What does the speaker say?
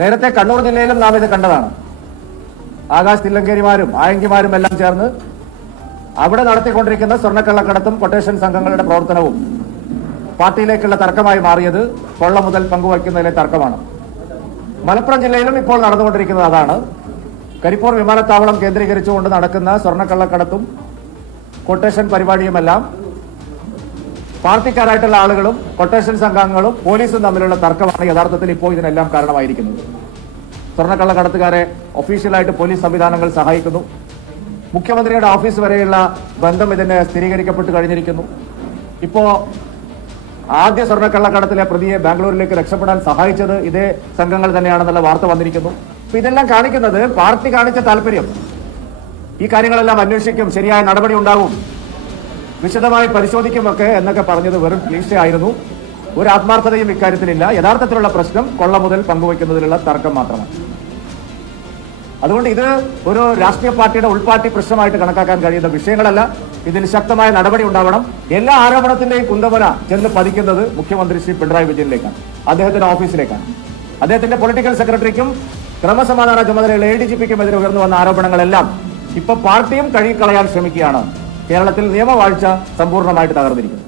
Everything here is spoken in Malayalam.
നേരത്തെ കണ്ണൂർ ജില്ലയിലും നാം ഇത് കണ്ടതാണ്. ആകാശ് തില്ലങ്കേരിമാരും ആയങ്കിമാരും എല്ലാം ചേർന്ന് അവിടെ നടത്തിക്കൊണ്ടിരിക്കുന്ന സ്വർണക്കള്ളക്കടത്തും കൊട്ടേഷൻ സംഘങ്ങളുടെ പ്രവർത്തനവും പാർട്ടിയിലേക്കുള്ള തർക്കമായി മാറിയത് കൊള്ള മുതൽ പങ്കുവയ്ക്കുന്നതിലെ തർക്കമാണ്. മലപ്പുറം ജില്ലയിലും ഇപ്പോൾ നടന്നുകൊണ്ടിരിക്കുന്നത് അതാണ്. കരിപ്പൂർ വിമാനത്താവളം കേന്ദ്രീകരിച്ചുകൊണ്ട് നടക്കുന്ന സ്വർണക്കള്ളക്കടത്തും കൊട്ടേഷൻ പരിപാടിയുമെല്ലാം പാർട്ടിക്കാരായിട്ടുള്ള ആളുകളും കൊട്ടേഷൻ സംഘങ്ങളും പോലീസും തമ്മിലുള്ള തർക്കമാണ് യഥാർത്ഥത്തിൽ ഇപ്പോൾ ഇതിനെല്ലാം കാരണമായിരിക്കുന്നത്. സ്വർണക്കള്ളക്കടത്തുകാരെ ഒഫീഷ്യലായിട്ട് പോലീസ് സംവിധാനങ്ങൾ സഹായിക്കുന്നു. മുഖ്യമന്ത്രിയുടെ ഓഫീസ് വരെയുള്ള ബന്ധം ഇതിന് സ്ഥിരീകരിക്കപ്പെട്ട് കഴിഞ്ഞിരിക്കുന്നു. ഇപ്പോ ആദ്യ സ്വർണക്കള്ളക്കടത്തിലെ പ്രതിയെ ബാംഗ്ലൂരിലേക്ക് രക്ഷപ്പെടാൻ സഹായിച്ചത് ഇതേ സംഘങ്ങൾ തന്നെയാണെന്നുള്ള വാർത്ത വന്നിരിക്കുന്നു. അപ്പൊ ഇതെല്ലാം കാണിക്കുന്നത് പാർട്ടി കാണിച്ച താല്പര്യം. ഈ കാര്യങ്ങളെല്ലാം അന്വേഷിക്കും ശരിയായ നടപടി ഉണ്ടാവും വിശദമായി പരിശോധിക്കുമൊക്കെ എന്നൊക്കെ പറഞ്ഞത് വെറും ക്ലീശയായിരുന്നു. ഒരു ആത്മാർത്ഥതയും ഇക്കാര്യത്തിലില്ല. യഥാർത്ഥത്തിലുള്ള പ്രശ്നം കൊള്ള മുതൽ പങ്കുവയ്ക്കുന്നതിലുള്ള തർക്കം മാത്രമാണ്. അതുകൊണ്ട് ഇത് ഒരു രാഷ്ട്രീയ പാർട്ടിയുടെ ഉൾപാർട്ടി പ്രശ്നമായിട്ട് കണക്കാക്കാൻ കഴിയുന്ന വിഷയങ്ങളല്ല. ഇതിൽ ശക്തമായ നടപടി ഉണ്ടാവണം. എല്ലാ ആരോപണത്തിന്റെയും കുന്തമന ചെന്ന് പതിക്കുന്നത് മുഖ്യമന്ത്രി ശ്രീ പിണറായി വിജയനിലേക്കാണ്. അദ്ദേഹത്തിന്റെ ഓഫീസിലേക്കാണ്. അദ്ദേഹത്തിന്റെ പൊളിറ്റിക്കൽ സെക്രട്ടറിക്കും ക്രമസമാധാന ചുമതലയുള്ള എ ഡി ജി പിക്കും എതിരെ ഉയർന്നു വന്ന ആരോപണങ്ങളെല്ലാം ഇപ്പൊ പാർട്ടിയും കഴുകിക്കളയാൻ ശ്രമിക്കുകയാണ്. കേരളത്തിൽ നിയമവാഴ്ച സമ്പൂർണമായിട്ട് തകർന്നിരിക്കുന്നു.